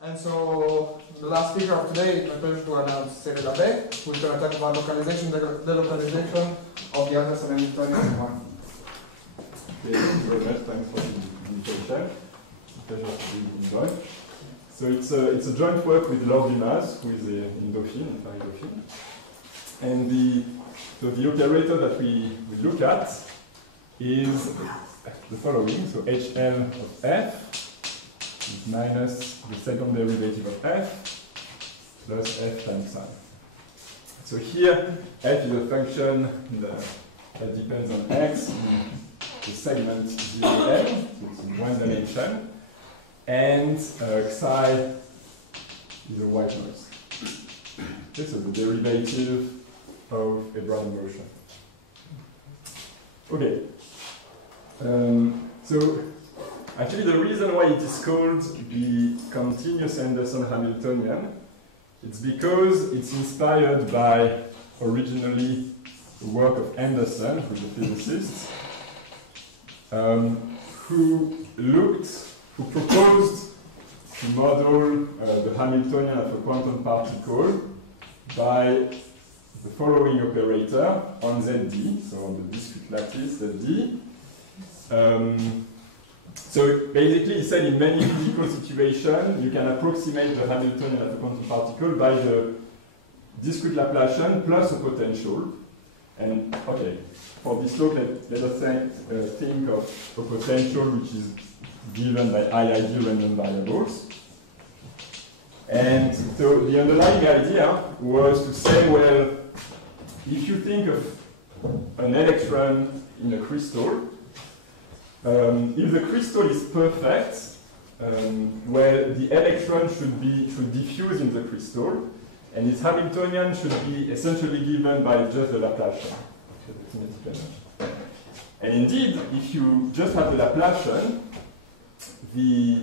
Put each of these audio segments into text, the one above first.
And so the last speaker of today, it's my pleasure to announce Cyril Abbé, who's going to talk about localization, delocalization of the Anderson Hamiltonian one. Okay, thank you very much. Thanks for the invitation. Pleasure to be joined. So it's a joint work with Laure Dumas, who is in Dauphine, in Paris Dauphine. And the operator that we look at is the following. So HL of f is minus the second derivative of f plus f times psi. So here, f is a function that depends on x in the segment 0L, so it's in one dimension, and psi is a white noise. Okay, so the derivative of a Brown motion. Okay. So actually the reason why it is called the continuous Anderson Hamiltonian, it's because it's inspired by originally the work of Anderson, who's a physicist, who proposed to model the Hamiltonian of a quantum particle by the following operator on ZD, so on the discrete lattice ZD. So basically, he said in many physical situations, you can approximate the Hamiltonian of a quantum particle by the discrete Laplacian plus a potential. And okay, for this talk, let us think of a potential which is given by IID random variables. And so the underlying idea was to say, well, if you think of an electron in a crystal, if the crystal is perfect, well, the electron should diffuse in the crystal, and its Hamiltonian should be essentially given by just the Laplacian. And indeed, if you just have the Laplacian,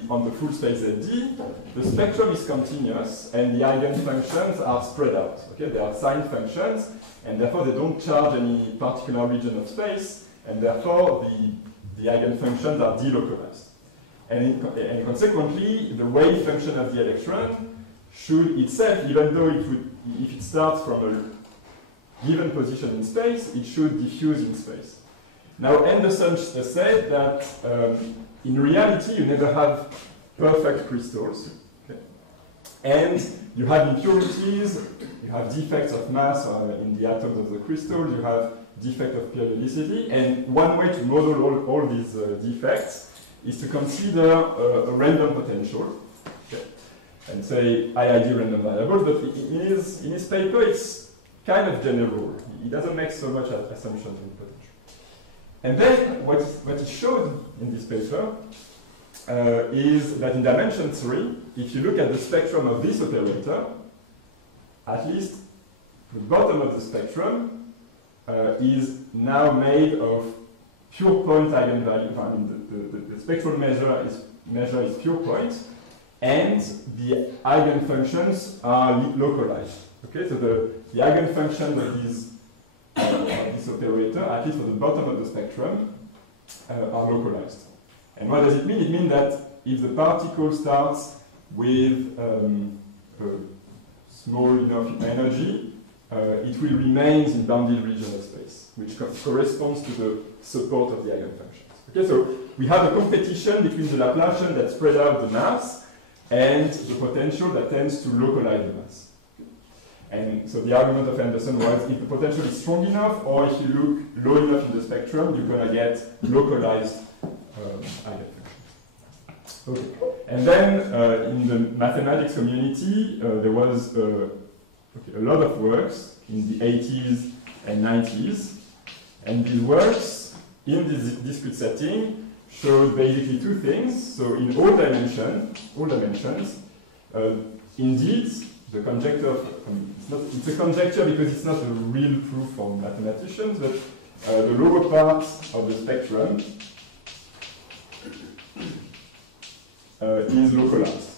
on the full space ZD, the spectrum is continuous, and the eigenfunctions are spread out. Okay, they are sign functions, and therefore they don't charge any particular region of space, and therefore the eigenfunctions are delocalized. And consequently, the wave function of the electron should itself, even though if it starts from a given position in space, it should diffuse in space. Now, Anderson said that in reality, you never have perfect crystals. Okay? And you have impurities, you have defects of mass in the atoms of the crystal, you have defect of periodicity, and one way to model all these defects is to consider a random potential, okay, and say IID random variables, but in his paper it's kind of general. He doesn't make so much assumptions on potential. And then what he showed in this paper is that in dimension 3, if you look at the spectrum of this operator, at least the bottom of the spectrum is now made of pure point eigenvalues. I mean, the spectral measure is pure point, and the eigenfunctions are localized. Okay, so the eigenfunction that is this operator, at least for the bottom of the spectrum, are localized. And what does it mean? It means that if the particle starts with a small enough energy, it will remain in bounded region of space, which corresponds to the support of the eigenfunctions. Okay, so we have a competition between the Laplacian that spread out the mass and the potential that tends to localize the mass. And so the argument of Anderson was if the potential is strong enough, or if you look low enough in the spectrum, you're going to get localized eigenfunctions. Okay. And then in the mathematics community, there was a lot of works in the 80s and 90s, and these works in this discrete setting showed basically two things. So in all dimensions, indeed, the conjecture, it's a conjecture because it's not a real proof for mathematicians, but the lower part of the spectrum is localized.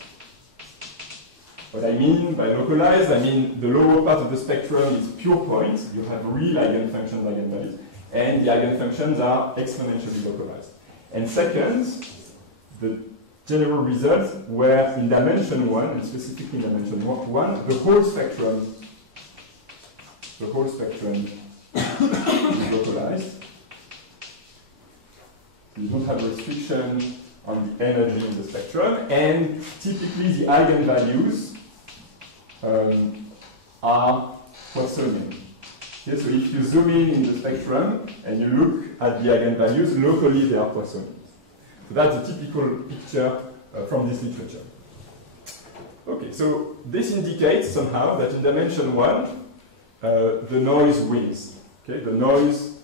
What I mean by localized, I mean the lower part of the spectrum is pure point. You have real eigenfunctions, eigenvalues, and the eigenfunctions are exponentially localized. And second, the general results where in dimension 1, and specifically in dimension 1, the whole spectrum is localized. You don't have restriction on the energy in the spectrum, and typically the eigenvalues are Poissonian. Okay, so if you zoom in the spectrum and you look at the eigenvalues, locally they are Poissonian. So that's a typical picture from this literature. Okay, so this indicates somehow that in dimension 1, the noise wins. Okay, the noise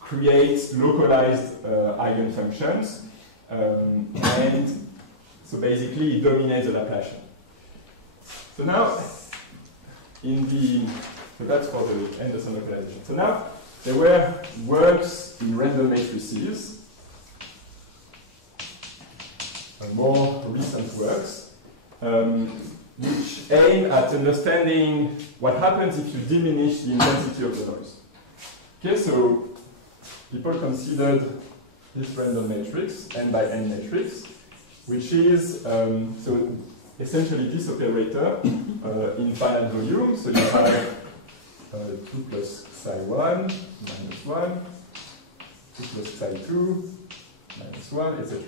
creates localized eigenfunctions, and so basically it dominates the Laplacian. So now, so that's for the Anderson localization. So now, there were works in random matrices, more recent works, which aim at understanding what happens if you diminish the intensity of the noise. Okay, so people considered this random matrix, n by n matrix, which is so essentially this operator in finite volume. So you have 2 plus psi 1 minus 1, 2 plus psi 2 minus 1, etc.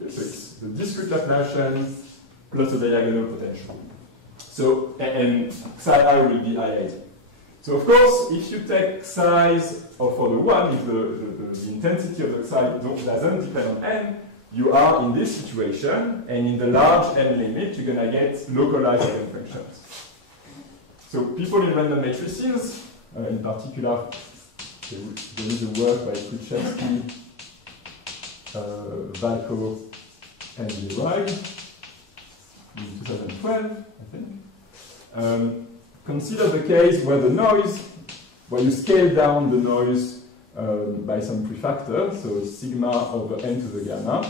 Okay, so it's the discrete Laplacian plus the diagonal potential. So, and psi I will be I8. So of course, if you take size for the 1, if the intensity of the psi doesn't depend on n, you are in this situation, and in the large n limit, you're going to get localized eigenfunctions. So people in random matrices, in particular, there is a work by Kruszewski, Valco, and Leroy in 2012, I think. Consider the case where the noise, where you scale down the noise by some prefactor, so sigma over n to the gamma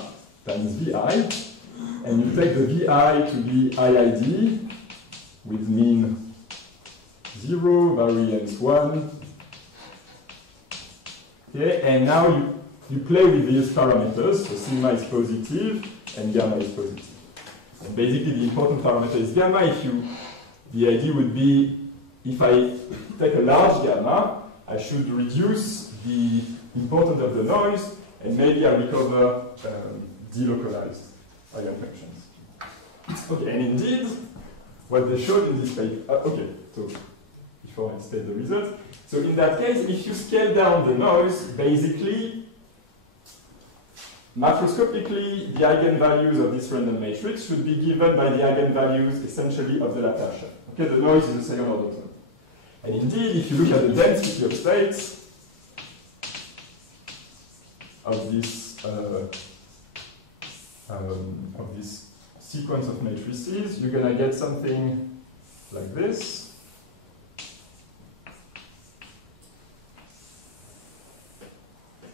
times vi, and you take the vi to be iid with mean 0, variance 1. Okay, and now you play with these parameters, so sigma is positive and gamma is positive. And basically the important parameter is gamma. The idea would be, if I take a large gamma, I should reduce the importance of the noise, and maybe I recover delocalized eigenfunctions. Okay, and indeed, what they showed in this paper, okay, so before I state the results, so in that case, if you scale down the noise, basically, macroscopically, the eigenvalues of this random matrix should be given by the eigenvalues, essentially, of the Laplacian. Okay, the noise is the second order term. And indeed, if you look at the density of states of this sequence of matrices, you're going to get something like this.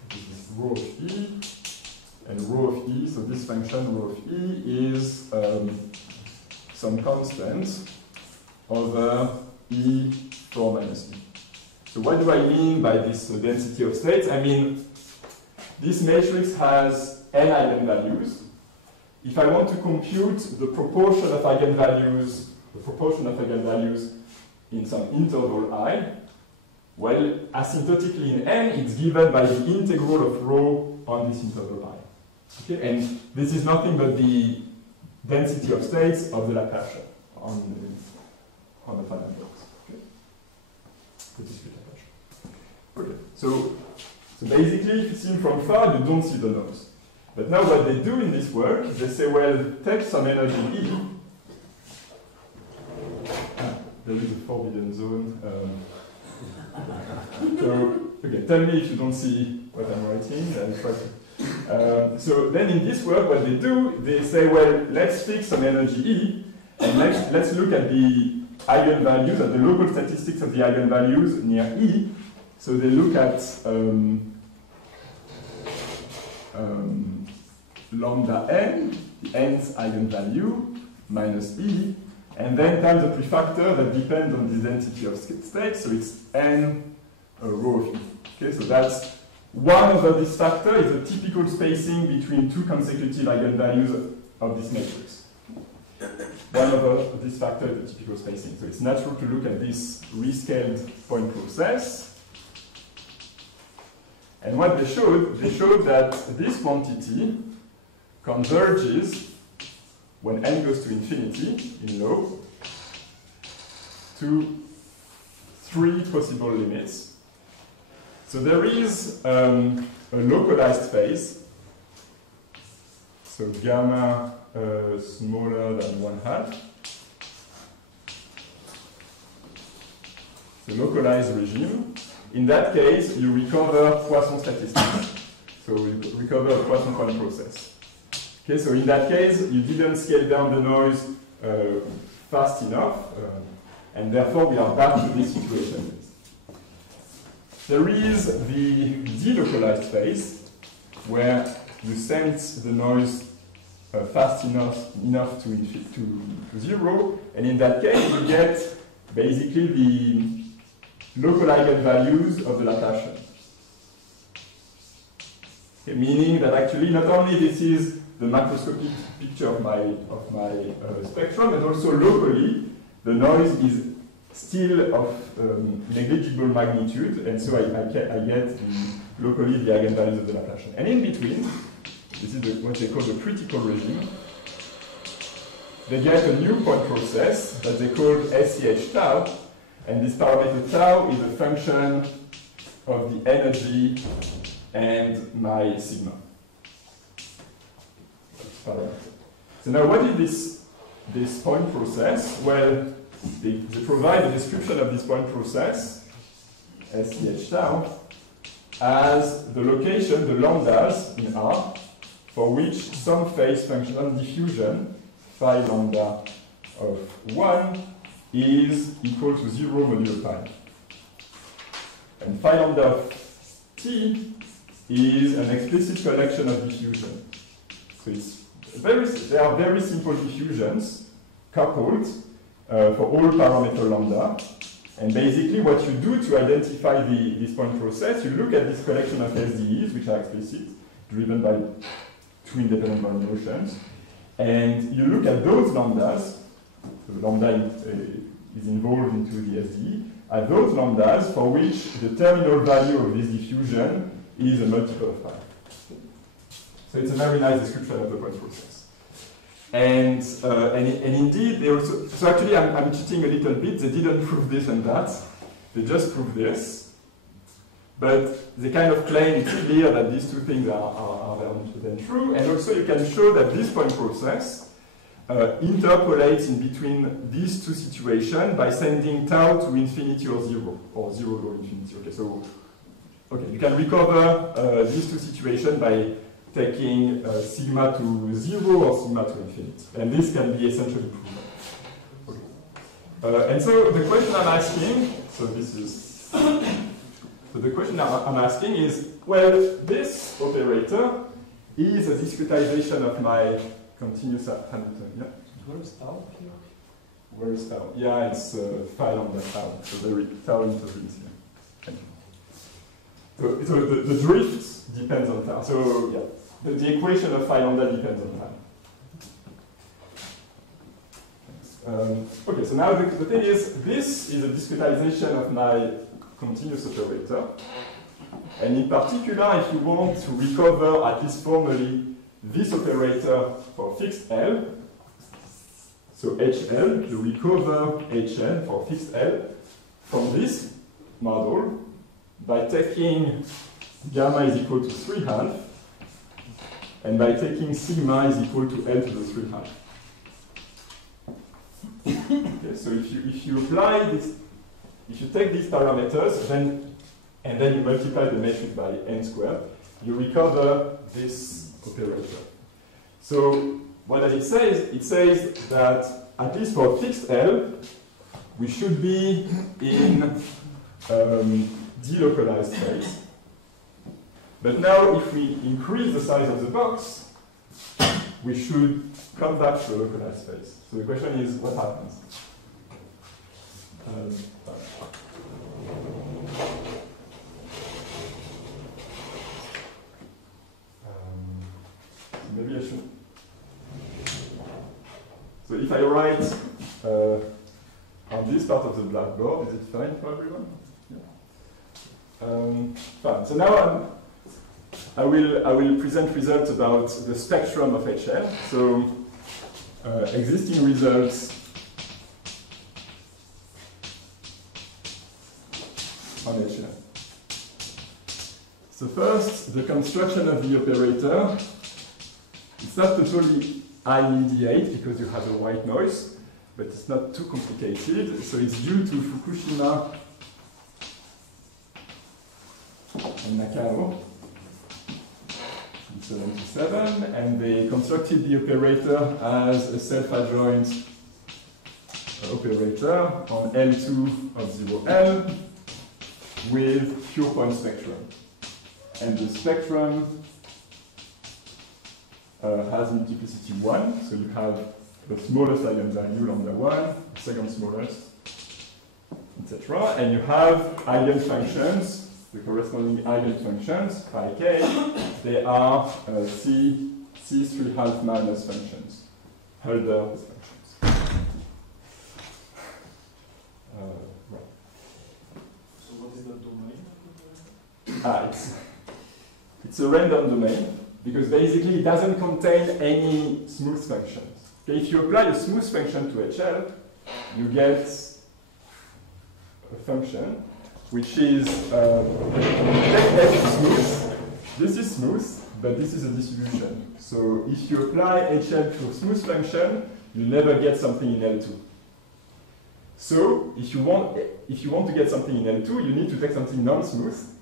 This is rho of E. And rho of E, so this function rho of E is some constant over E 4 minus E. So what do I mean by this density of states? I mean, this matrix has n eigenvalues. If I want to compute the proportion of eigenvalues in some interval I, well, asymptotically in n, it's given by the integral of rho on this interval I. Okay, and this is nothing but the density of states of the Laplacian on the finite box. Okay, the discrete Laplacian. Okay, so basically, if it's seen from far, you don't see the noise. But now what they do in this work, they say, well, take some energy E. There is a forbidden zone. So, okay, tell me if you don't see what I'm writing. I'll try to. So then in this work, what they do, they say, well, let's fix some energy E, and let's look at the eigenvalues, at the local statistics of the eigenvalues near E. So they look at lambda n, the nth eigenvalue, minus E, and then times a prefactor that depends on the density of states, so it's n rho of E. Okay, so that's 1 over this factor is a typical spacing between two consecutive eigenvalues of this matrix. 1 over this factor is the typical spacing. So it's natural to look at this rescaled point process. And what they showed that this quantity converges when n goes to infinity in law to 3 possible limits. So there is a localized space, so gamma smaller than 1/2. The localized regime. In that case, you recover Poisson statistics. So you recover a Poisson point process. Okay, so in that case, you didn't scale down the noise fast enough, and therefore we are back to this situation. There is the delocalized phase, where you sense the noise fast enough to 0, and in that case you get basically the local eigenvalues of the Laplacian. Okay, meaning that actually not only this is the macroscopic picture of my spectrum, but also locally the noise is still of negligible magnitude, and so I get locally the eigenvalues of the Laplacian. And in between, this is what they call the critical regime, they get a new point process that they call SCH tau, and this parameter tau is a function of the energy and my sigma. So now what is this point process? Well, they provide a description of this point process, SCH tau, as the location, the lambdas in R, for which some phase function diffusion, phi lambda of 1, is equal to 0 modulo pi. And phi lambda of t is an explicit collection of diffusion. So they are very simple diffusions coupled for all parameter lambda. And basically what you do to identify this point process, you look at this collection of SDEs, which are explicit, driven by two independent bound motions, and you look at those lambdas, so lambda is involved into the SDE, at those lambdas for which the terminal value of this diffusion is a multiple of pi. So it's a very nice description of the point process. And indeed, they also, so actually I'm cheating a little bit, they didn't prove this and that, they just proved this, but they kind of claim it's clear that these two things are then true, and also you can show that this point process interpolates in between these two situations by sending tau to infinity or 0 to infinity. Okay, so you can recover these two situations by taking sigma to 0 or sigma to infinity. And this can be essentially proven. Okay. And so the question I'm asking, the question I'm asking is, well, this operator is a discretization of my continuous Hamilton. Yeah? Where is tau here? Where is tau? Yeah, it's phi lambda tau. So the tau intervenes here. Thank you. So the drift depends on tau. So yeah. The equation of phi lambda depends on time. Okay, so now the thing is, this is a discretization of my continuous operator. And in particular, if you want to recover, at least formally, this operator for fixed L, so HL, you recover HL for fixed L from this model by taking gamma is equal to 3/2, and by taking sigma is equal to L to the 3/2. Okay, so if you apply this, if you take these parameters, and then you multiply the matrix by n squared, you recover this operator. So what does it say? It says that at least for fixed L, we should be in delocalized space. But now, if we increase the size of the box, we should come back to a localized space. So the question is, what happens? calculation. So if I write on this part of the blackboard, is it fine for everyone? Yeah. Fine. So now I will present results about the spectrum of HL. So existing results on HL. So first, the construction of the operator. It's not totally immediate because you have a white noise, but it's not too complicated. So it's due to Fukushima and Nakao in 1977, and they constructed the operator as a self-adjoint operator on L2 of 0L with pure point spectrum. And the spectrum has multiplicity 1, so you have the smallest eigenvalue, lambda 1, second smallest, etc. And you have eigenfunctions, the corresponding eigenfunctions, phi k, they are C3 half minus functions, Hölder functions. Right. So what is the domain? It's a random domain, because basically it doesn't contain any smooth functions. Okay, if you apply a smooth function to HL, you get a function which is smooth. This is smooth, but this is a distribution. So if you apply HL to a smooth function, you never get something in L2. So if you want to get something in L2, you need to take something non-smooth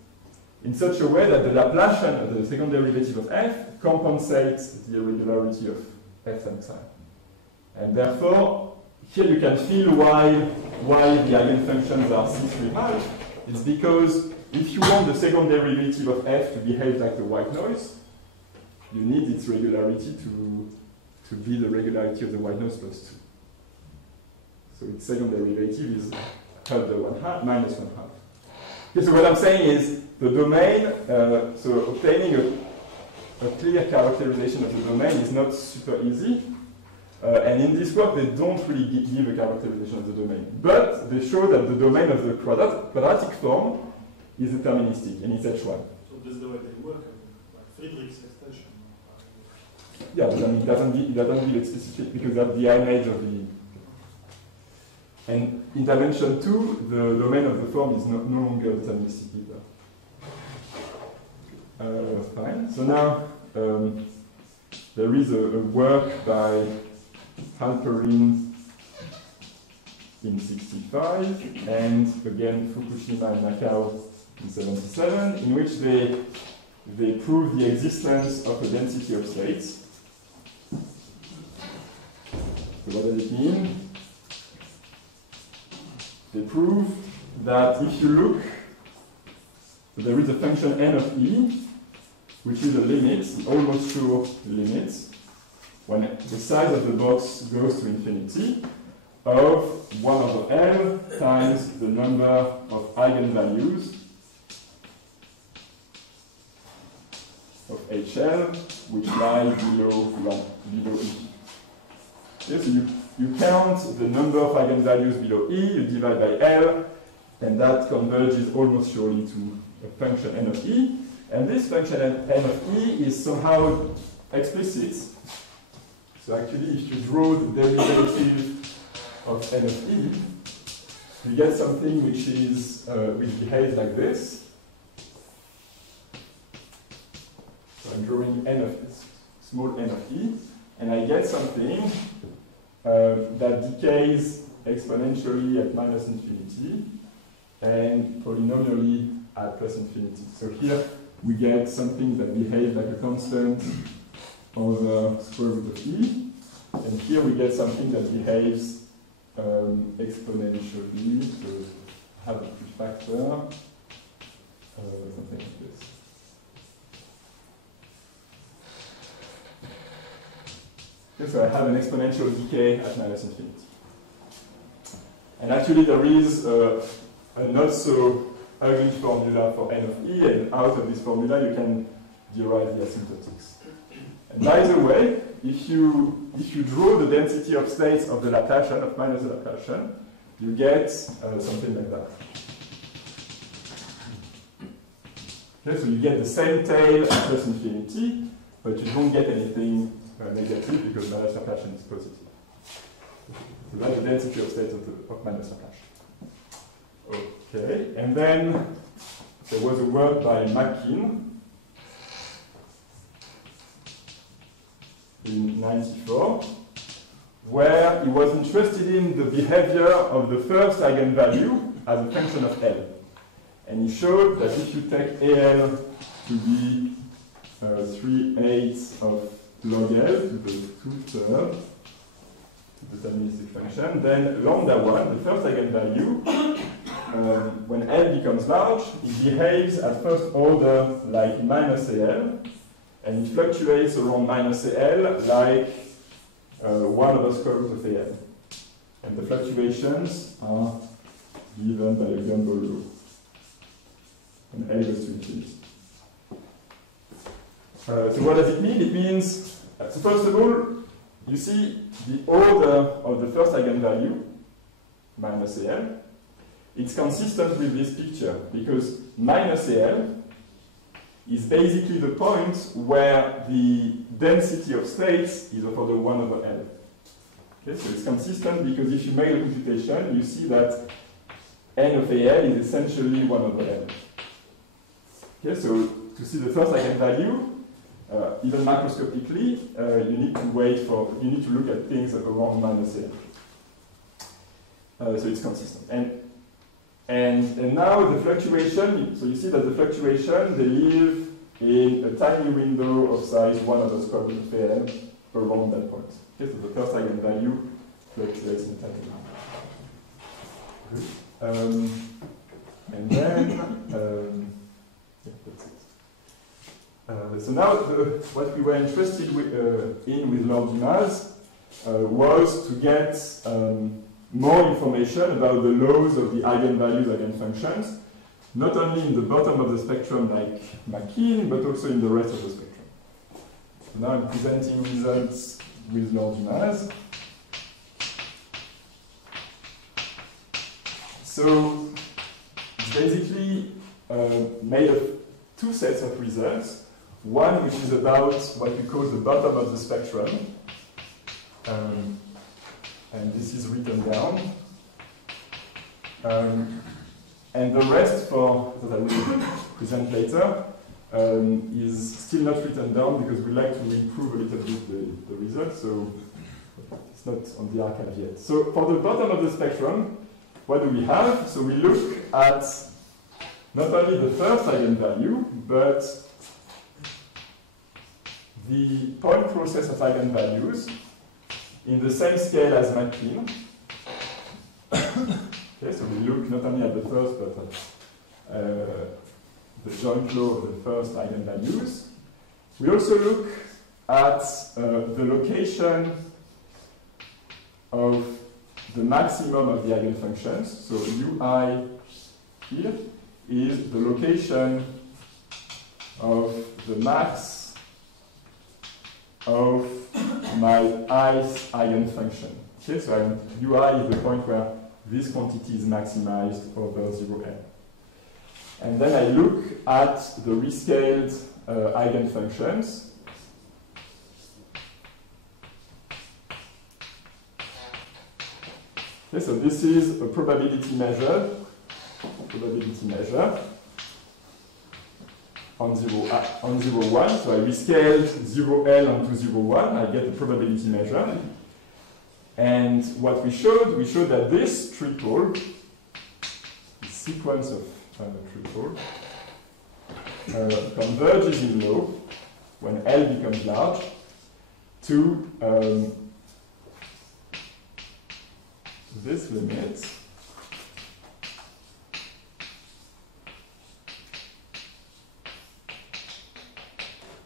in such a way that the Laplacian of the second derivative of f compensates the irregularity of f and psi. And therefore, here you can feel why the eigenfunctions are C3 half. It's because if you want the second derivative of f to behave like the white noise, you need its regularity to be the regularity of the white noise plus 2. So its second derivative is Hölder 1/2 minus 1/2. Okay, so what I'm saying is the domain, so obtaining a clear characterization of the domain is not super easy. And in this work, they don't really give a characterization of the domain. But they show that the domain of the quadratic form is deterministic, and it's H1. So this is the way they work, like Friedrich's extension. Yeah, but I mean, it doesn't give it specific, because that's the image of the... And in dimension 2, the domain of the form is no longer deterministic either. Fine. So now, there is a work by Halperin in 65, and again Fukushima and Nakao in 77, in which they prove the existence of a density of states. So what does it mean? They prove that if you look, so there is a function n of e, which is a limit, almost sure limit, when the size of the box goes to infinity, of 1 over L times the number of eigenvalues of HL, which lie below E. Okay, so you count the number of eigenvalues below E, you divide by L, and that converges almost surely to a function n of E. And this function n of E is somehow explicit. So actually, if you draw the derivative of n of E, you get something which behaves like this. So I'm drawing small n of E, and I get something that decays exponentially at minus infinity and polynomially at plus infinity. So here we get something that behaves like a constant over square root of E, and here we get something that behaves exponentially, so have a prefactor, something like this. Okay, so I have an exponential decay at minus infinity. And actually there is a not so ugly formula for n of E, and out of this formula you can derive the asymptotics. And by the way, if you draw the density of states of the Laplacian, of minus the Laplacian, you get something like that. Okay, so you get the same tail at plus infinity, but you don't get anything negative because minus Laplacian is positive. So that's the density of states of minus Laplacian. Okay, and then there was a work by Makin in 94, where he was interested in the behavior of the first eigenvalue as a function of L. And he showed that if you take Al to be 3/8 of log L to the 2/3 deterministic function, then lambda 1, the first eigenvalue, when L becomes large, it behaves at first order like minus Al, and it fluctuates around minus Al like 1 over square root of Al. And the fluctuations are given by a Gumbel law. And L goes to infinity. So what does it mean? It means, so first of all, you see the order of the first eigenvalue, minus Al, it's consistent with this picture, because minus Al is basically the point where the density of states is of order 1 over L. Okay, so it's consistent because if you make a computation, you see that n of Al is essentially 1 over L. Okay, so to see the first eigenvalue, even macroscopically, you need to look at things around minus L. So it's consistent. And now the fluctuation, so you see that the fluctuation, they live in a tiny window of size 1 over square root of Al around that point. Okay, so the first eigenvalue fluctuates in a tiny window. And then, yeah, that's it. So now, what we were interested in with Lord Dumas was to get more information about the laws of the eigenvalues, eigenfunctions, not only in the bottom of the spectrum like Makin, but also in the rest of the spectrum. So now I'm presenting results with Lord Dumas. So it's basically made of two sets of results. One which is about what we call the bottom of the spectrum. And this is written down. And the rest that I will present later is still not written down because we like to improve a little bit the results, so it's not on the archive yet. So for the bottom of the spectrum, what do we have? So we look at not only the first eigenvalue, but the point process of eigenvalues in the same scale as Makin. Okay, so we look not only at the first, but at the joint law of the first eigenvalues. We also look at the location of the maximum of the eigenfunctions. So ui here is the location of the max of my ith eigenfunction. Okay, so ui is the point where this quantity is maximized over 0n. And then I look at the rescaled eigenfunctions. Okay, so this is a probability measure on 0, 1. So I rescaled 0L onto 0, 1. I get a probability measure. And what we showed that this triple, this sequence of triple, converges in law when L becomes large to this limit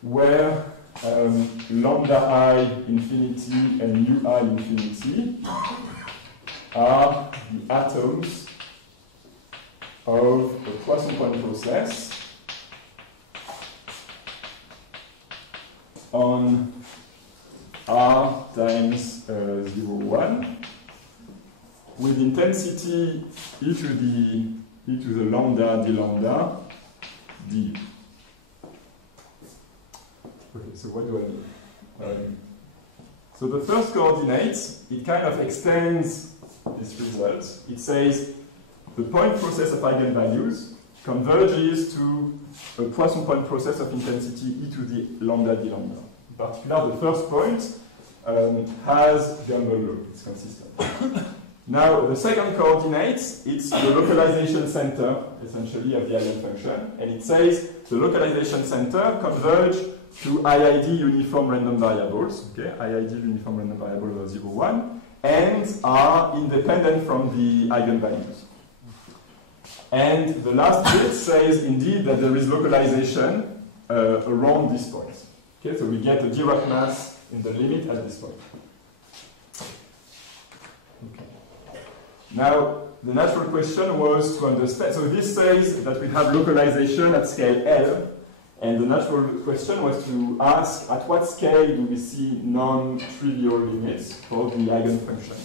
where lambda I infinity and ui infinity are the atoms of the Poisson point process on R times 0, 1 with intensity e to the lambda d lambda d. Okay, so what do I mean? So the first coordinate, it kind of extends this result. It says the point process of eigenvalues converges to a Poisson point process of intensity e to the lambda d lambda. In particular, the first point has the envelope, it's consistent. Now, the second coordinate, it's the localization center, essentially, of the eigenfunction, and it says the localization center converge to IID uniform random variables, okay, IID uniform random variable of 0, 1, and are independent from the eigenvalues. And the last bit says, indeed, that there is localization around this point. Okay, so we get a Dirac mass in the limit at this point. Okay. Now, the natural question was to understand, so this says that we have localization at scale L, and the natural question was to ask at what scale do we see non-trivial limits for the eigenfunction.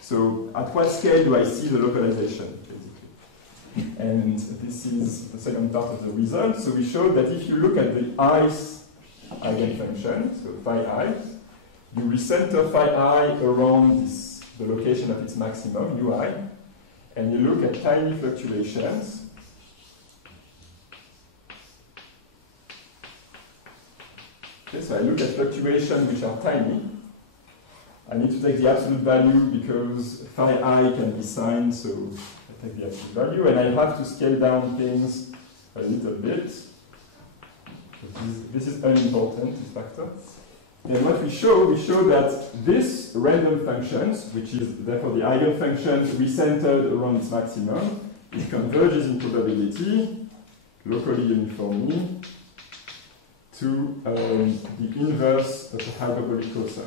So at what scale do I see the localization, basically? And this is the second part of the result. So we showed that if you look at the i's eigenfunction, so phi I, you recenter phi I around the location of its maximum, ui, and you look at tiny fluctuations. Okay, so I look at fluctuations which are tiny. I need to take the absolute value because phi I can be signed, so I take the absolute value, and I have to scale down things a little bit. This is unimportant, this factor. And what we show that this random functions, which is therefore the eigenfunctions recentered around its maximum, it converges in probability, locally uniformly, to the inverse of the hyperbolic cosine.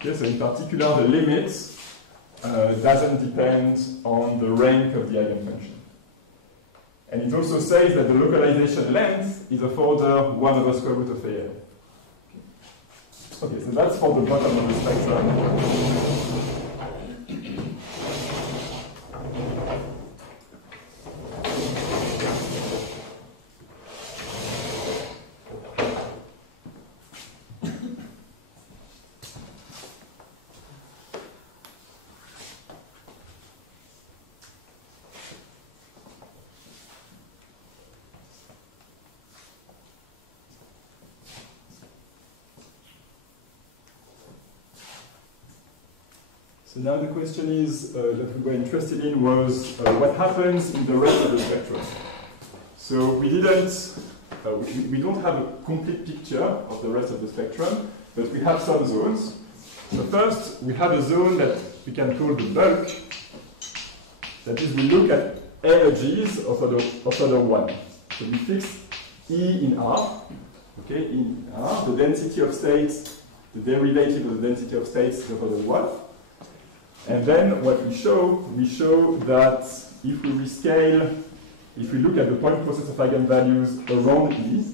Okay, so in particular, the limit doesn't depend on the rank of the eigenfunction. And it also says that the localization length is of order 1 over square root of AL. Okay, so that's for the bottom of the spectrum. So now the question is that we were interested in was what happens in the rest of the spectrum. So we didn't, we don't have a complete picture of the rest of the spectrum, but we have some zones. So first, we have a zone that we can call the bulk. That is, we look at energies of order 1. So we fix E in R, okay, in R, the density of states, the derivative of the density of states of order 1. And then what we show that if we rescale, if we look at the point process of eigenvalues around E,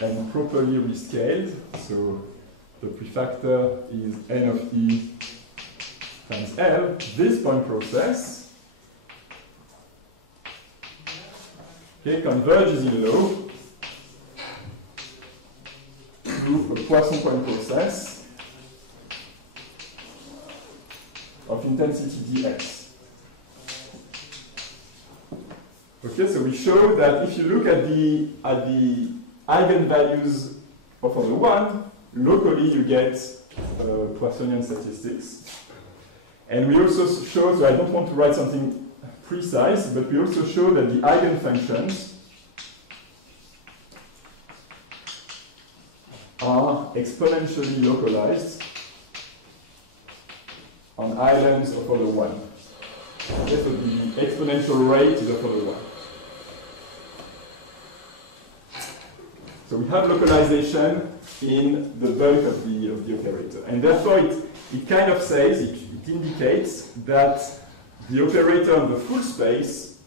and properly rescaled, so the prefactor is n of E times L, this point process, okay, converges in low to a Poisson point process of intensity dx. Okay, so we show that if you look at the eigenvalues of order 1, locally you get Poissonian statistics. And we also show, so I don't want to write something precise, but we also show that the eigenfunctions are exponentially localized on islands of order 1. Okay, so the exponential rate is of order 1. So we have localization in the bulk of the operator. And therefore it kind of says, it indicates that the operator on the full space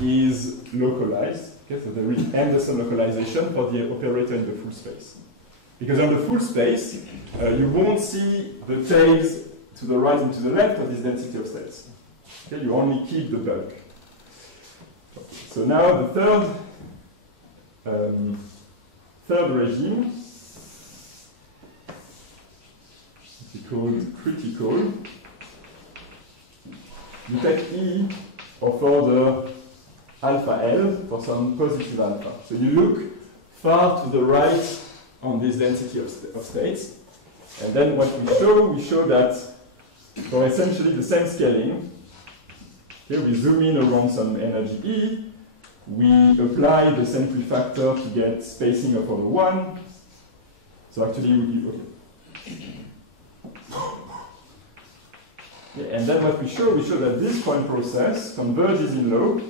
is localized. Okay, so there is Anderson localization for the operator in the full space. Because on the full space, you won't see the tails to the right and to the left of this density of states. Okay, you only keep the bulk. So now the third regime is called critical. You take E of order alpha L for some positive alpha. So you look far to the right on this density of states. And then what we show that for essentially the same scaling, here we zoom in around some energy E, we apply the central factor to get spacing of order 1. So actually we and then what we show that this point process converges in log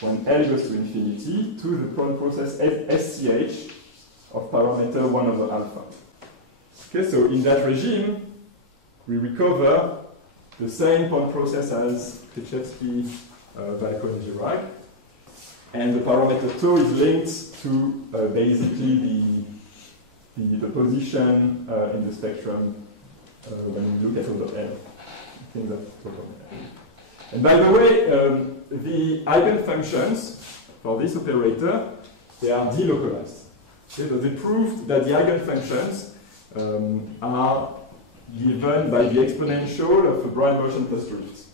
when L goes to infinity to the point process SCH of parameter 1 over alpha. Okay, so in that regime, we recover the same point process as Krichevsky, Valco, and Dirac, and the parameter tau is linked to basically the position in the spectrum when we look at order L. And by the way, the eigenfunctions for this operator, they are delocalized. Okay, so they proved that the eigenfunctions are given by the exponential of a Brownian motion plus drift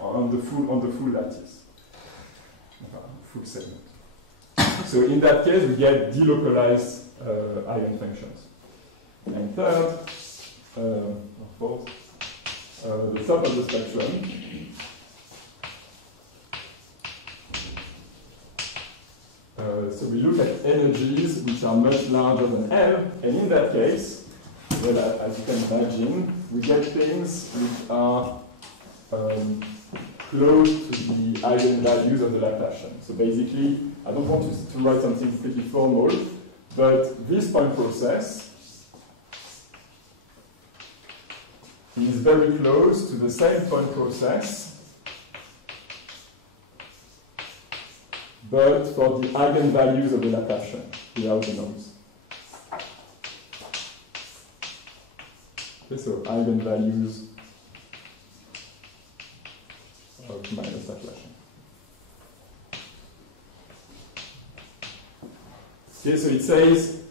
on the full lattice, full segment. So in that case, we get delocalized eigenfunctions. And third, or fourth, the top of the spectrum. So we look at energies which are much larger than L, and in that case, well, as you can imagine, we get things which are close to the eigenvalues of the Laplacian. So basically, I don't want to write something pretty formal, but this point process is very close to the same point process, but for the eigenvalues of the Laplacian, without the noise. Okay, so eigenvalues of minus Laplacian. Okay, so it says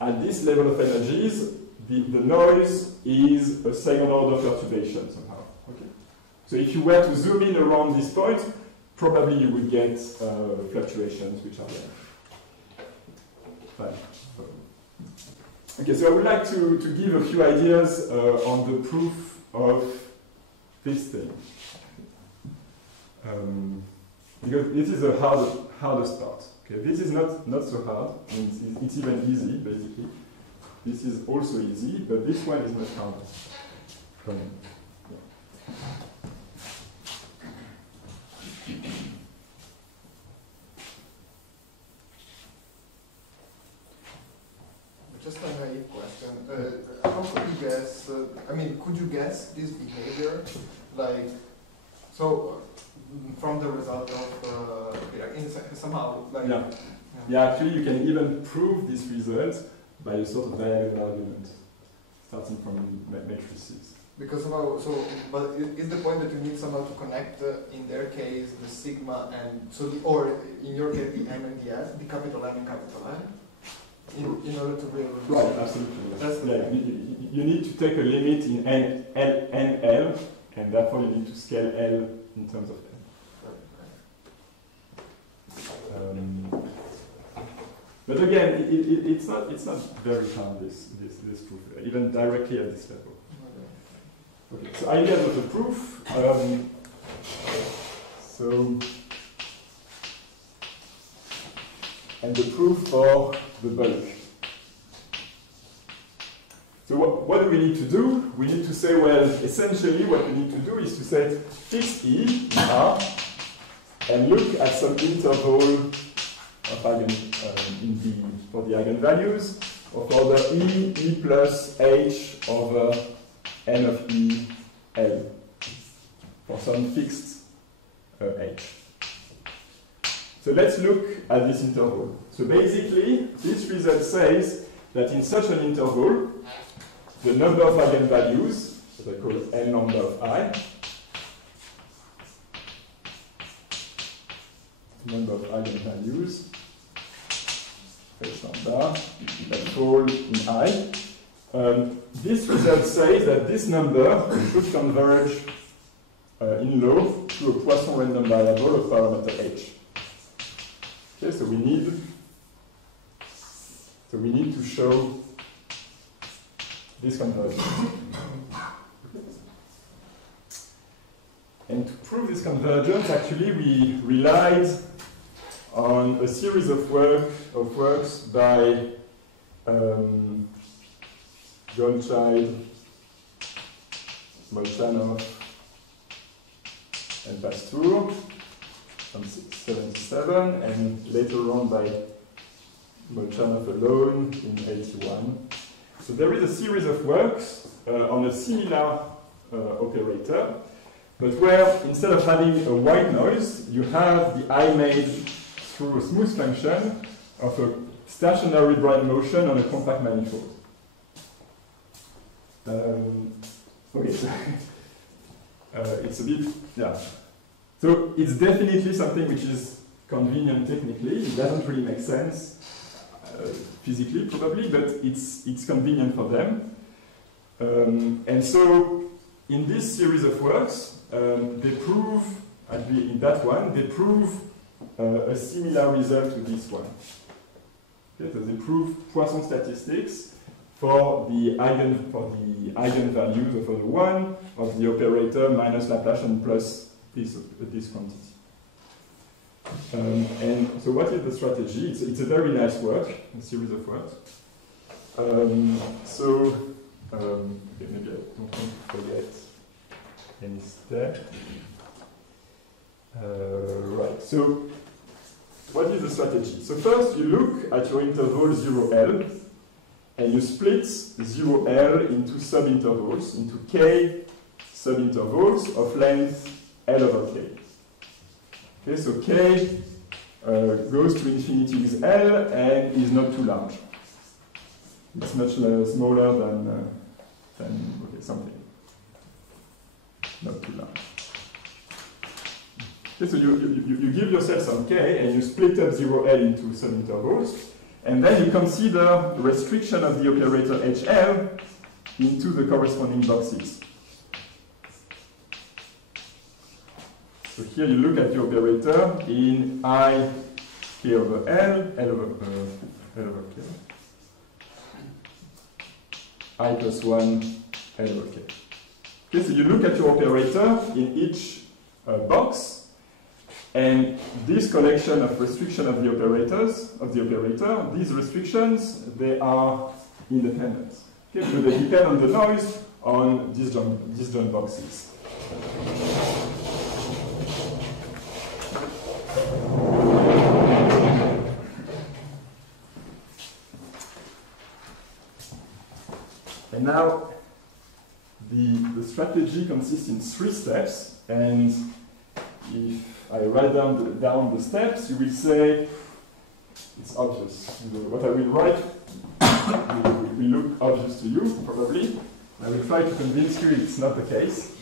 at this level of energies, the noise is a second order perturbation somehow. Okay. So if you were to zoom in around this point, probably you would get fluctuations which are there. Fine. Okay, so I would like to give a few ideas on the proof of this thing. Because this is the hardest part. Okay, this is not so hard. I mean, it's even easy, basically. This is also easy, but this one is much harder. Just a naive question. How could you guess, could you guess this behavior? Like, so, from the result of, somehow, like... Yeah, actually you can even prove this result by a sort of diagonal argument, starting from matrices. Because somehow, but is the point that you need somehow to connect, in their case, the sigma and, or in your case, the M and the S, the capital M and capital N, in order to be able to... Right, absolutely. You need to take a limit in N, L, and therefore you need to scale L in terms of N. But again, it's not very hard, this proof, even directly at this level. Okay, so ideas of the proof. And the proof for the bulk. So what do we need to do? We need to say, well, essentially what we need to do is to set fixed E, R, and look at some interval of for the eigenvalues of order E plus H over N of E, L, for some fixed H. So let's look at this interval. So basically, this result says that in such an interval, the number of eigenvalues, that I call n number of I, number of eigenvalues, lambda, that fall in I. This result says that this number should converge in low to a Poisson random variable of parameter h. Okay, so we need to show this convergence. And to prove this convergence, actually, we relied on a series of works by Goldchild, Molchanov, and Pastur from 1977, and later on by Molchanov alone in 1981. So there is a series of works on a similar operator, but where instead of having a white noise, you have the I made through a smooth function of a stationary Brownian motion on a compact manifold. Okay, so it's a bit, yeah. So it's definitely something which is convenient technically. It doesn't really make sense physically, probably, but it's convenient for them. And so in this series of works, they prove, in that one, they prove a similar result to this one. Okay, so they prove Poisson statistics for the eigenvalues of the one of the operator minus Laplacian plus this quantity. And so what is the strategy? It's a very nice work, a series of works. Okay, maybe I don't want to forget any step. Right, so what is the strategy? So first you look at your interval 0L and you split 0L into subintervals, into k subintervals of length L over k. Okay, so k goes to infinity with L and is not too large. It's much smaller than okay, something. Not too large. Okay, so you give yourself some k and you split up 0L into subintervals, and then you consider restriction of the operator HL into the corresponding boxes. So here you look at the operator in I k over L, L over k, I plus 1, L over k. Okay, so you look at your operator in each box, and this collection of restriction of the operators, these restrictions, they are independent. Okay, so they depend on the noise on disjoint boxes. And now, the strategy consists in 3 steps, and if I write down the steps, you will say, it's obvious. What I will write will look obvious to you, probably. I will try to convince you it's not the case.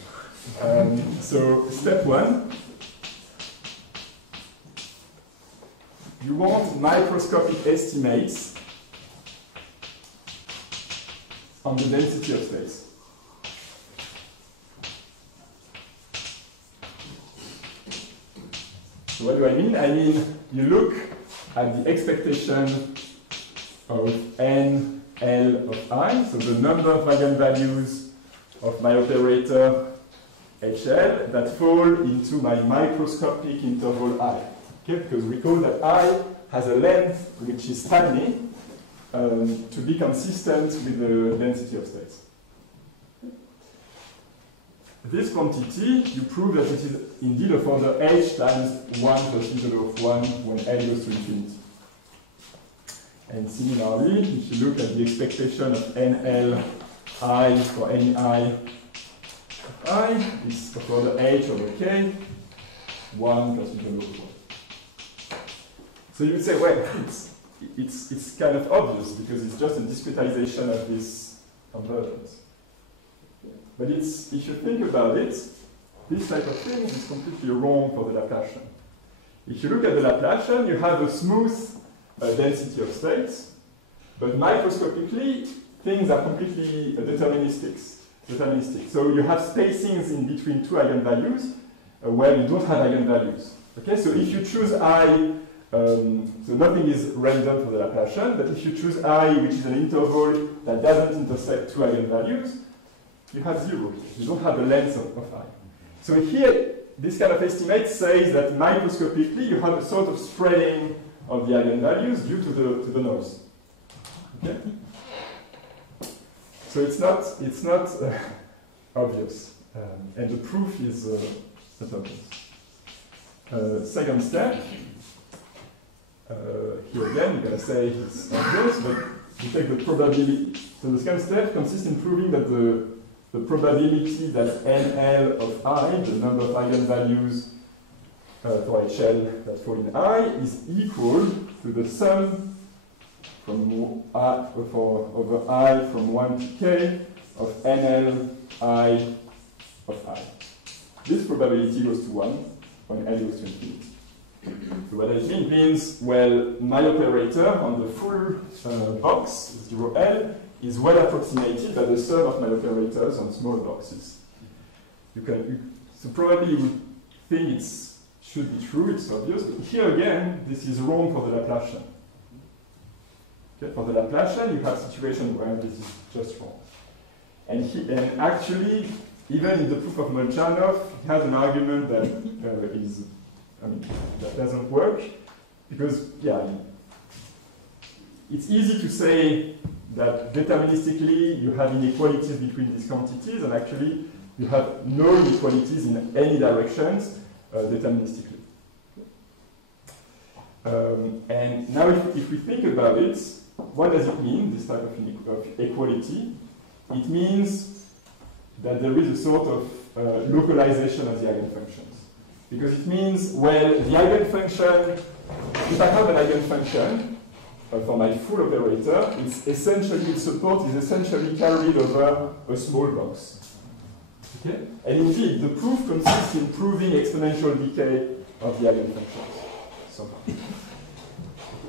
So, step 1, you want microscopic estimates on the density of space. So what do I mean? I mean, you look at the expectation of n L of I, so the number of eigenvalues of my operator HL that fall into my microscopic interval I. Okay, because recall that I has a length which is tiny to be consistent with the density of states. This quantity, you prove that it is indeed of order h times 1 plus e to the power of 1 when L goes to infinity. And similarly, if you look at the expectation of NL I for any I of I, is of order h over k, 1 plus e to the power of 1. So you'd say, well, it's kind of obvious because it's just a discretization of this convergence. But if you think about it, this type of thing is completely wrong for the Laplacian. If you look at the Laplacian, you have a smooth density of states, but microscopically, things are completely deterministic. So you have spacings in between two eigenvalues where you don't have eigenvalues. Okay, so if you choose I, so nothing is random for the Laplacian, but if you choose I, which is an interval that doesn't intersect two eigenvalues, you have 0. You don't have the length of I. So here, this kind of estimate says that microscopically you have a sort of spreading of the eigenvalues due to the noise. Okay? So it's not obvious, and the proof is not obvious. Second step. Here again, you're going to say it's obvious, but you take the probability. So the second step consists in proving that the probability that NL of I, the number of eigenvalues for HL that fall in I, is equal to the sum from over I from 1 to k of NL I of I. This probability goes to 1 when L goes to infinity. So what does it mean? Well, my operator on the full box, 0L, is well approximated by the sum of my operators on small boxes. So probably you would think it should be true, it's obvious, but here again, this is wrong for the Laplacian. Okay, for the Laplacian, you have a situation where this is just wrong. And actually, even in the proof of Molchanov, he has an argument that that doesn't work, because, yeah, it's easy to say that deterministically you have inequalities between these quantities, and actually you have no inequalities in any directions deterministically. And now if we think about it, what does it mean, this type of equality? It means that there is a sort of localization of the eigenfunctions. Because it means, well, the eigenfunction, if I have an eigenfunction for my full operator, its support is essentially carried over a small box. Okay? And indeed, the proof consists in proving exponential decay of the eigenfunctions. Somehow.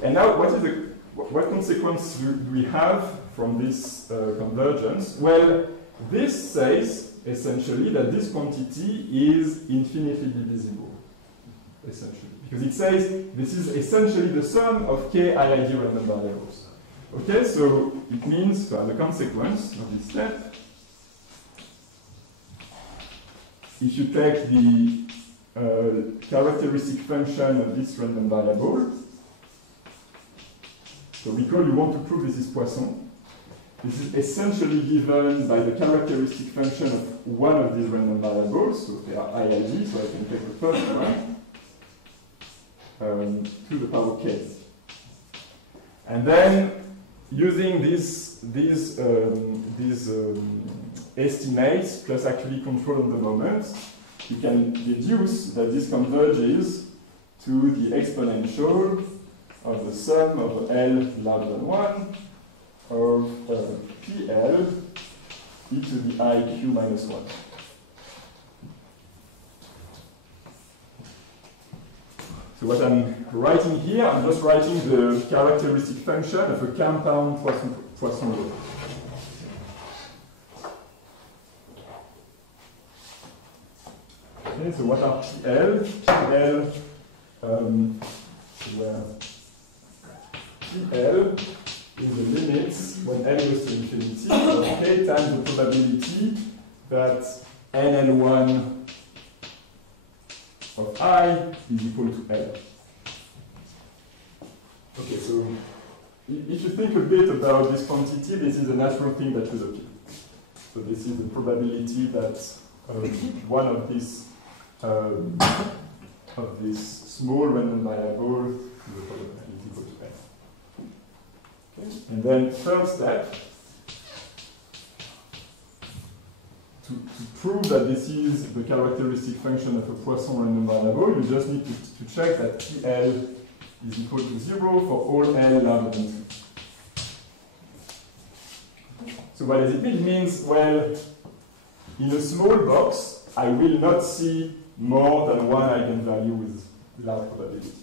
And now, what consequence do we have from this convergence? Well, this says essentially that this quantity is infinitely divisible, essentially. Because it says this is essentially the sum of k IID random variables. Okay, so it means, so as a consequence of this step, if you take the characteristic function of this random variable, so recall you want to prove this is Poisson. This is essentially given by the characteristic function of one of these random variables, so they are IID, so I can take the first one to the power k. And then, using these estimates plus actually control of the moment, you can deduce that this converges to the exponential of the sum of L larger than 1 of PL e to the IQ minus 1. So what I'm writing here, I'm just writing the characteristic function of a compound Poisson law. Okay, so what are PL? PL, where PL is the limits when n goes to infinity of k times the probability that nn1 of I is equal to L. Okay, so if you think a bit about this quantity, this is a natural thing that should appear. So this is the probability that one of these small random variable is equal to L. Okay. And then third step, to prove that this is the characteristic function of a Poisson random variable, you just need to check that PL is equal to 0 for all L larger than 2. So what does it mean? It means, well, in a small box, I will not see more than one eigenvalue with large probability.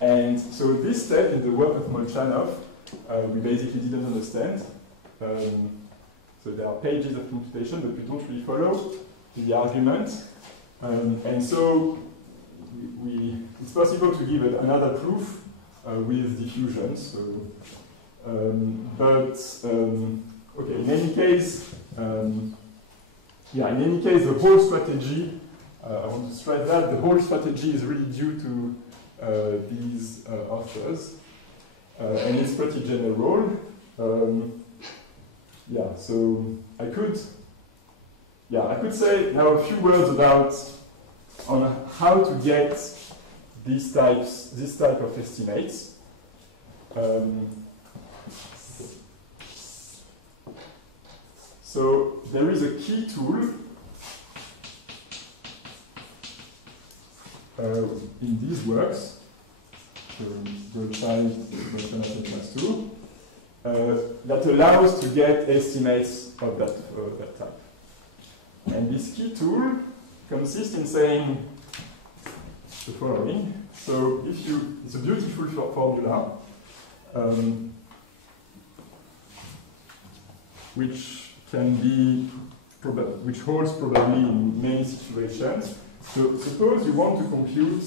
And so this step in the work of Molchanov, we basically didn't understand. So there are pages of computation, but we don't really follow the argument. And so it's possible to give another proof with diffusion. So, okay, in any case, the whole strategy, I want to stress that, the whole strategy is really due to these authors. And it's pretty general. So I could say now a few words on how to get this type of estimates. So there is a key tool in these works. So Goldstein, class 2, that allows to get estimates of that type. And this key tool consists in saying the following. So it's a beautiful formula, which holds probably in many situations. So suppose you want to compute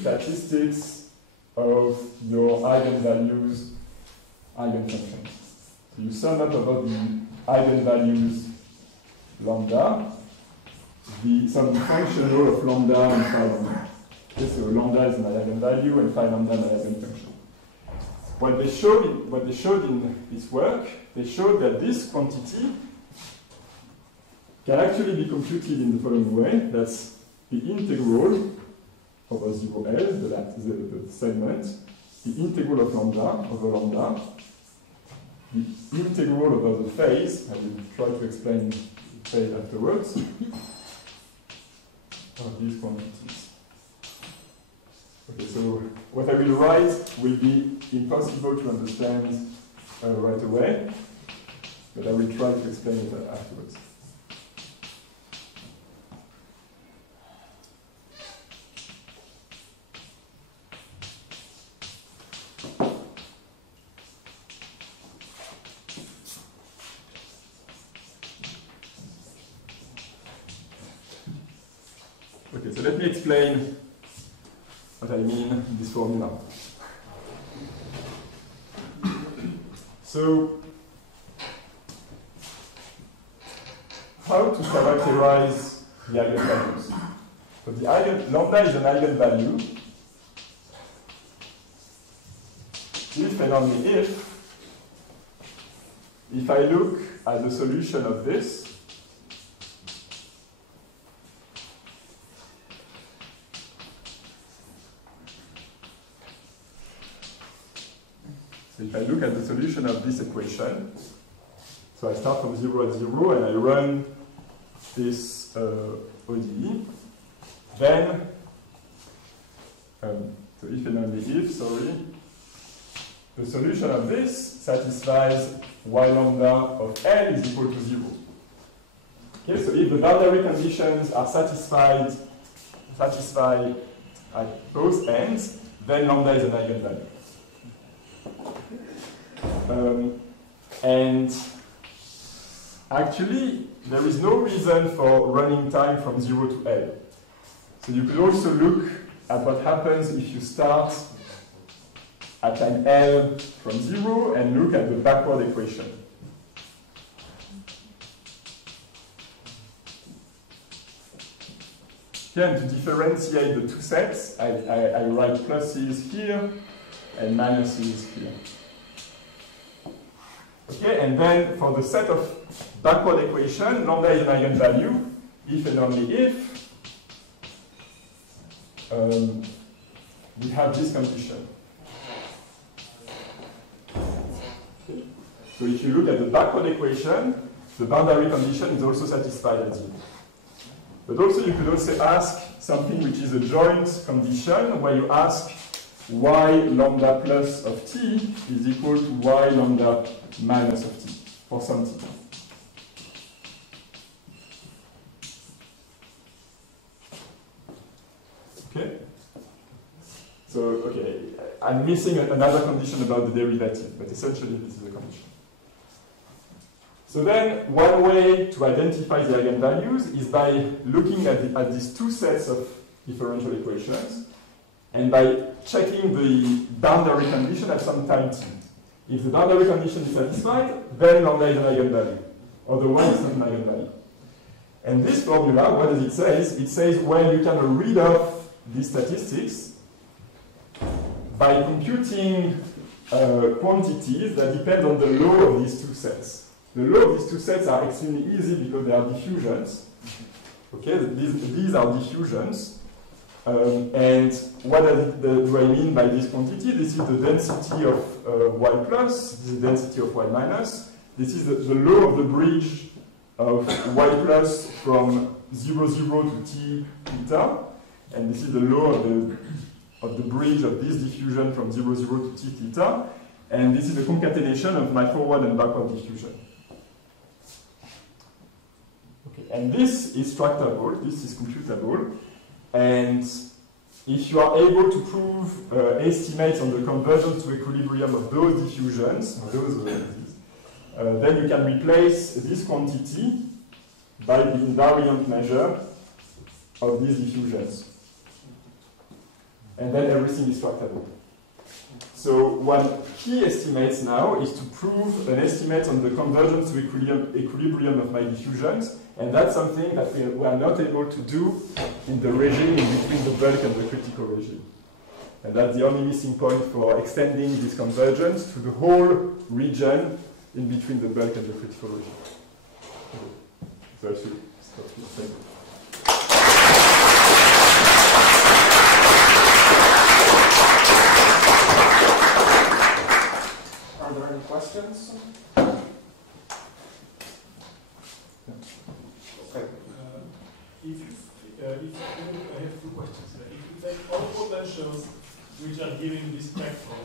statistics of your eigenvalues, eigenfunctions. So you sum up about the eigenvalues lambda, some functional of lambda and phi lambda. Okay, so lambda is an eigenvalue and phi lambda an eigenfunction. What they showed in this work, they showed that this quantity can actually be computed in the following way. That's the integral over 0L, the segment, the integral of lambda over lambda, the integral over the phase, I will try to explain the phase afterwards, of these quantities. Okay, so what I will write will be impossible to understand right away, but I will try to explain it afterwards. Okay, so let me explain what I mean in this formula. So, how to characterize the eigenvalues? So the lambda is an eigenvalue if and only if I look at the solution of this, so if I look at the solution of this equation, so I start from 0 at 0 and I run this ODE, then, so if and only if, the solution of this satisfies y lambda of L is equal to 0. Okay, so if the boundary conditions are satisfied at both ends, then lambda is an eigenvalue. And actually, there is no reason for running time from 0 to L. So you could also look at what happens if you start at time L from 0 and look at the backward equation. Here, to differentiate the two sets, I write pluses here and minuses here. Okay, and then for the set of backward equation, lambda is an eigenvalue if and only if we have this condition. So if you look at the backward equation, the boundary condition is also satisfied at 0. But also you could also ask something which is a joint condition, where you ask y lambda plus of t is equal to y lambda minus of t for some t. Okay? So, okay, I'm missing another condition about the derivative, but essentially this is a condition. So then, one way to identify the eigenvalues is by looking at these two sets of differential equations and by checking the boundary condition at some time t. If the boundary condition is satisfied, then lambda is an eigenvalue. Otherwise, it's not an eigenvalue. And this formula, what does it say? It says, well, you can read off these statistics by computing quantities that depend on the law of these two sets. The law of these two sets are extremely easy because they are diffusions. Okay, these are diffusions. And what do I mean by this quantity? This is the density of y plus, this is the density of y minus. This is the law of the bridge of y plus from 0, 0 to t theta. And this is the law of the bridge of this diffusion from 0, 0 to t theta. And this is the concatenation of my forward and backward diffusion. Okay. And this is tractable, this is computable. And if you are able to prove estimates on the convergence to equilibrium of those diffusions, then you can replace this quantity by the invariant measure of these diffusions. And then everything is tractable. So one key estimates now is to prove an estimate on the convergence to equilibrium of my diffusions, and that's something that we are not able to do in the regime in between the bulk and the critical regime. And that's the only missing point for extending this convergence to the whole region in between the bulk and the critical regime. So I should stop here. Are there any questions? Okay. I have two questions. If you take all potentials which are given this spectrum,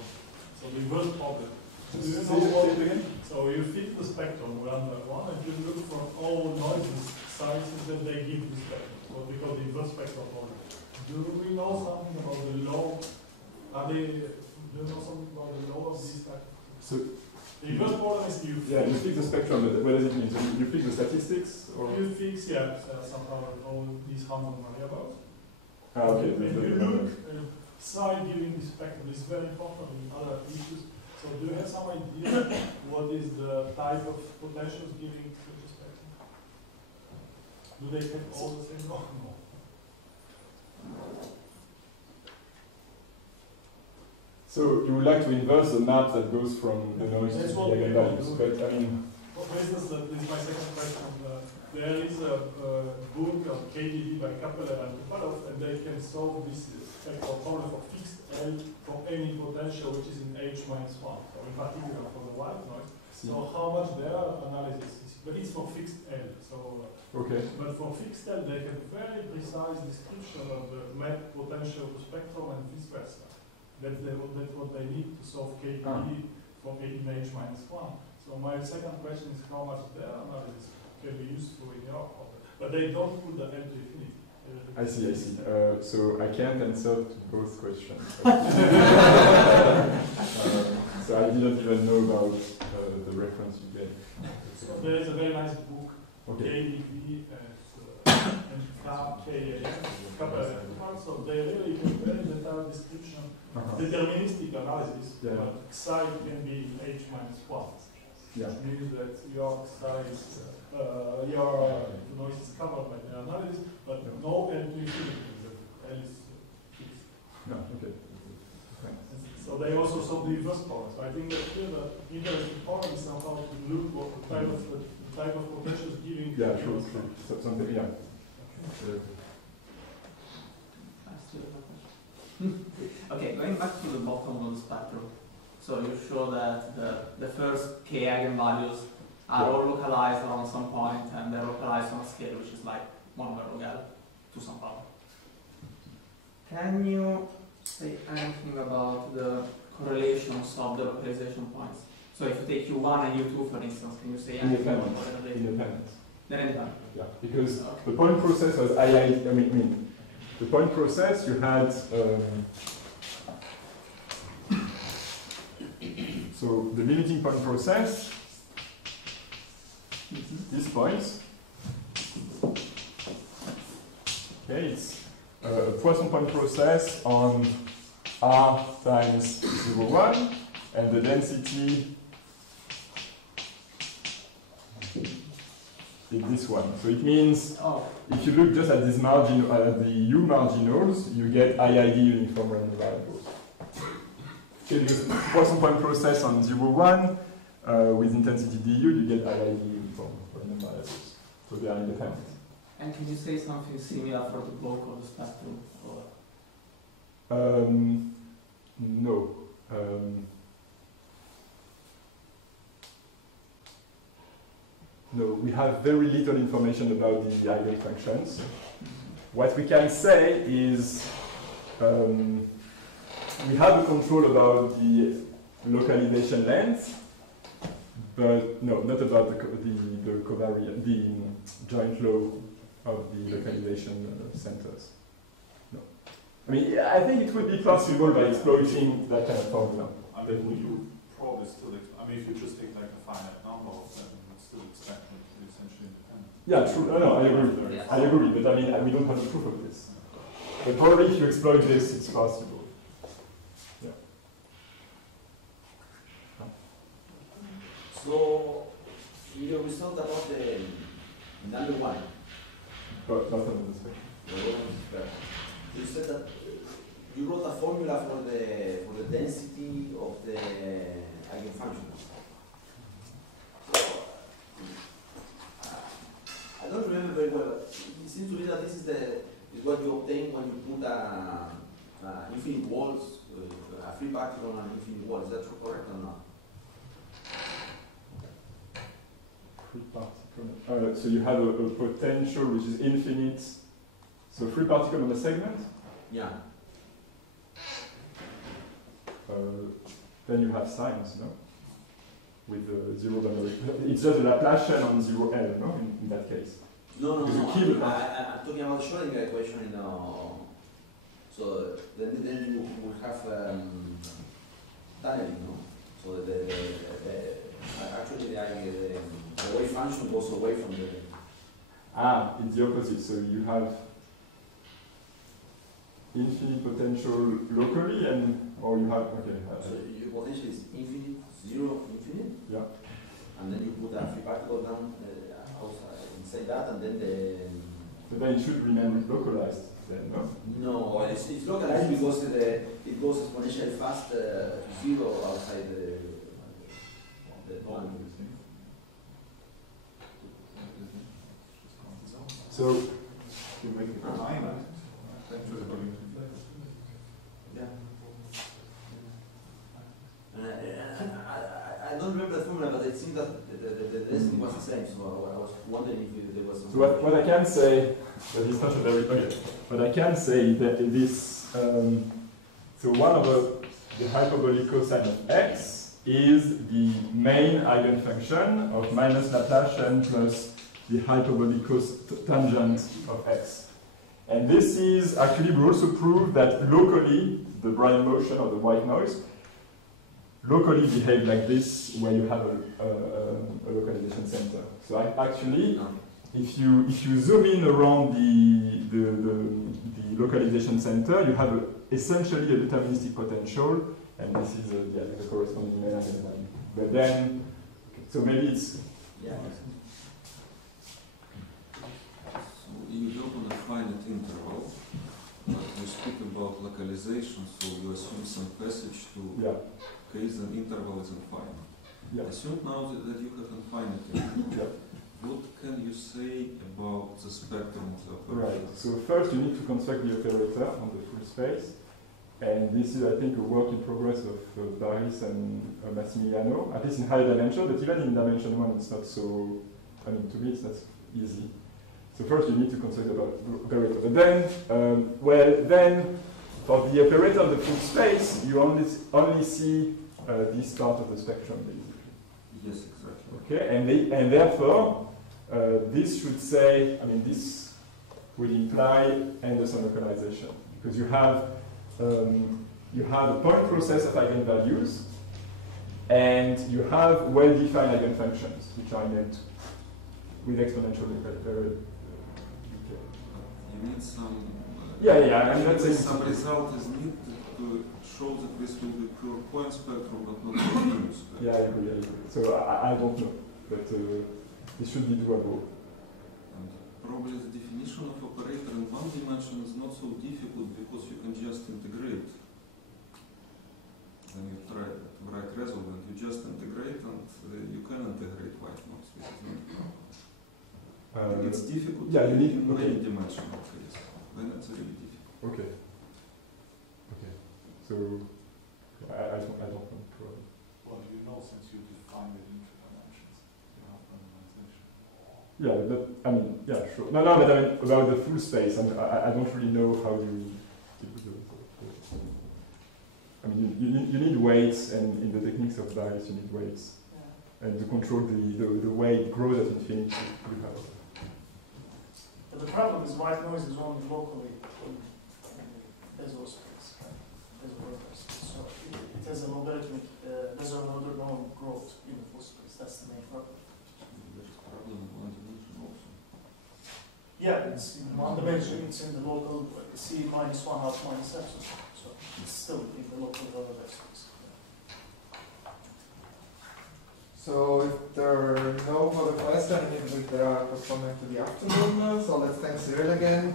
so the inverse problem, do you know what again? So you fit the spectrum one by one, and you look for all noises, sizes that they give the spectrum. So we call the inverse spectrum problem. Do we know something about the law? Do you know something about the law of this type? So the inverse problem is you. Yeah, you fix the spectrum. What does it mean? So you fix the statistics, or you fix, yeah, somehow all these random variables. Okay. If you look side giving the spectrum is very important in other issues. So do you have some idea what is the type of potentials giving the spectrum? Do they have all the same law? No. So you would like to inverse the map that goes from the noise to That's the what we eigenvalues, do. but I mean. For instance, this is my second question. There is a book of KDV by Kappeler and Topalov, and they can solve this spectral problem for fixed L for any potential which is in H minus 1. So in particular for the white noise. So how much their analysis is, but it's for fixed L. So Okay. but for fixed L, they have very precise description of the map potential to spectrum and vice versa. That's what they need to solve KDV for in H minus 1. So my second question is how much their analysis can be useful in your problem. But they don't put the L to infinity. I see. So I can't answer to both questions. So I didn't even know about the reference you gave. So there is a very nice book, Okay. KDV and KAM, so they really give very detailed description, deterministic analysis, but psi can be H minus 1. Yeah. Means that your size, your noise is covered by the analysis, but no L to infinity. L is fixed. No, okay. So they also solve the inverse problem. So I think that here the interesting point is somehow to look what the type of potentials giving. Yeah, true. So, something, yeah. Okay, going back to the bottom of the spectrum. So you show that the first k eigenvalues are all localized on some point, and they're localized on a scale which is like 1 over log L to some power. Can you say anything about the correlations of the localization points? So if you take U1 and U2, for instance, can you say anything about the correlation? Independent. They're independent. Yeah, because Okay. the point process was the point process you had. So the limiting point process, these points. Okay, it's a Poisson point process on R times 0, 1, and the density is this one. So it means Oh, if you look just at this margin, the U marginals, you get IID uniform random variables. Okay, because Poisson point process on 0, 1 with intensity du, you get IID uniform random variables. So they are independent. and can you say something similar for the bulk of the spectrum? Or No. No, we have very little information about the eigenfunctions. What we can say is we have a control about the localization length, but no, not about the covariance, the joint law of the localization centers. No. I mean, I think it would be possible by exploiting that kind of formula. I mean, would you probably still, I mean, if you just take like a finite number of them, you would still expect them to be essentially independent. Yeah, true. No, I agree. Yeah. I agree, but I mean, we don't have the proof of this. But probably if you exploit this, it's possible. Yeah. So, in your result about the number one, But not on this way. you said that you wrote a formula for the density of the eigenfunction. I don't remember very well. It seems to me that this is what you obtain when you put infinite walls, a free particle on an infinite wall. Is that correct or not? Free particle. So you have a potential which is infinite. So free particle on a segment. Yeah. Then you have signs, no? With the zero boundary. It's just a Laplacian on 0L, no? In that case. No. Because you keep it. I'm talking about the Schrödinger equation. So then you will have tunneling, no? So actually the wave function goes away from the. It's the opposite. So you have infinite potential locally, or you have So your potential is infinite, zero, infinite. Yeah. And then you put a free particle down outside inside that, and then the. But then it should remain localized. Then, no? No, it's localized because it goes exponentially fast to zero outside the boundary. So You make it finite, then to the volume. Yeah. I don't remember the formula, but it seemed that the density was the same, so I was wondering if there was some. So what I can say, but it's not a very okay. What I can say is that this, so 1 over the hyperbolic cosine of x is the main eigenfunction of minus Laplacian plus the hyperbolic tangent of x. And this is actually, we also prove that locally, the Brownian motion or the white noise locally behave like this where you have a localization center. So actually, if you zoom in around the localization center, you have essentially a deterministic potential, and this is the corresponding main eigenvalue. But then, so maybe it's Yeah. So you build on a finite interval, but you speak about localization, so you assume some passage to case an interval is infinite. Yeah. Assume now that you have infinite interval. Yeah. What can you say about the spectrum of the operator? Right. So first you need to construct the operator on the full space. And this is, I think, a work in progress of Baris and Massimiliano, at least in higher dimension, but even in dimension 1 it's not so, I mean, to me it's not so first you need to construct the operator. But then, for the operator of the full space, you only see this part of the spectrum, basically. Yes, exactly. Okay, and therefore, this should say, I mean, this would imply Anderson localization, because you have a point process of eigenvalues, and you have well-defined eigenfunctions, which are named with exponential decay. You need some. I'm not saying some result is needed to show that this will be pure point spectrum, but not continuous spectrum. Yeah, I agree. So I don't know, but this should be doable. And probably the definition of operator in one dimension is not so difficult because you can just integrate. When you try to write resolvent, you just integrate and you can integrate white noise. This is not a problem. It's difficult you need in many dimensional case. Then it's really difficult. Okay. So I don't know. Well, you know, since you define it into dimensions, you have randomization. Yeah, but I mean, yeah, sure. No, but I mean about the full space. I don't really know how you. I mean, you need weights, and in the techniques of dice, you need weights, and to control the way it grows at infinity. You have. But the problem is white noise is only locally in Bezoar space, Bezoar space. So it has a logarithmic, Bezoar order growth in the full space. That's the main problem. There's a problem in one dimension also. Yeah, it's in one dimension. It's in the local C minus 1 half minus epsilon. So it's still in the local Bezoar space. So if there are no further questions, if there are postponement to the afternoon, so let's thank Cyril again.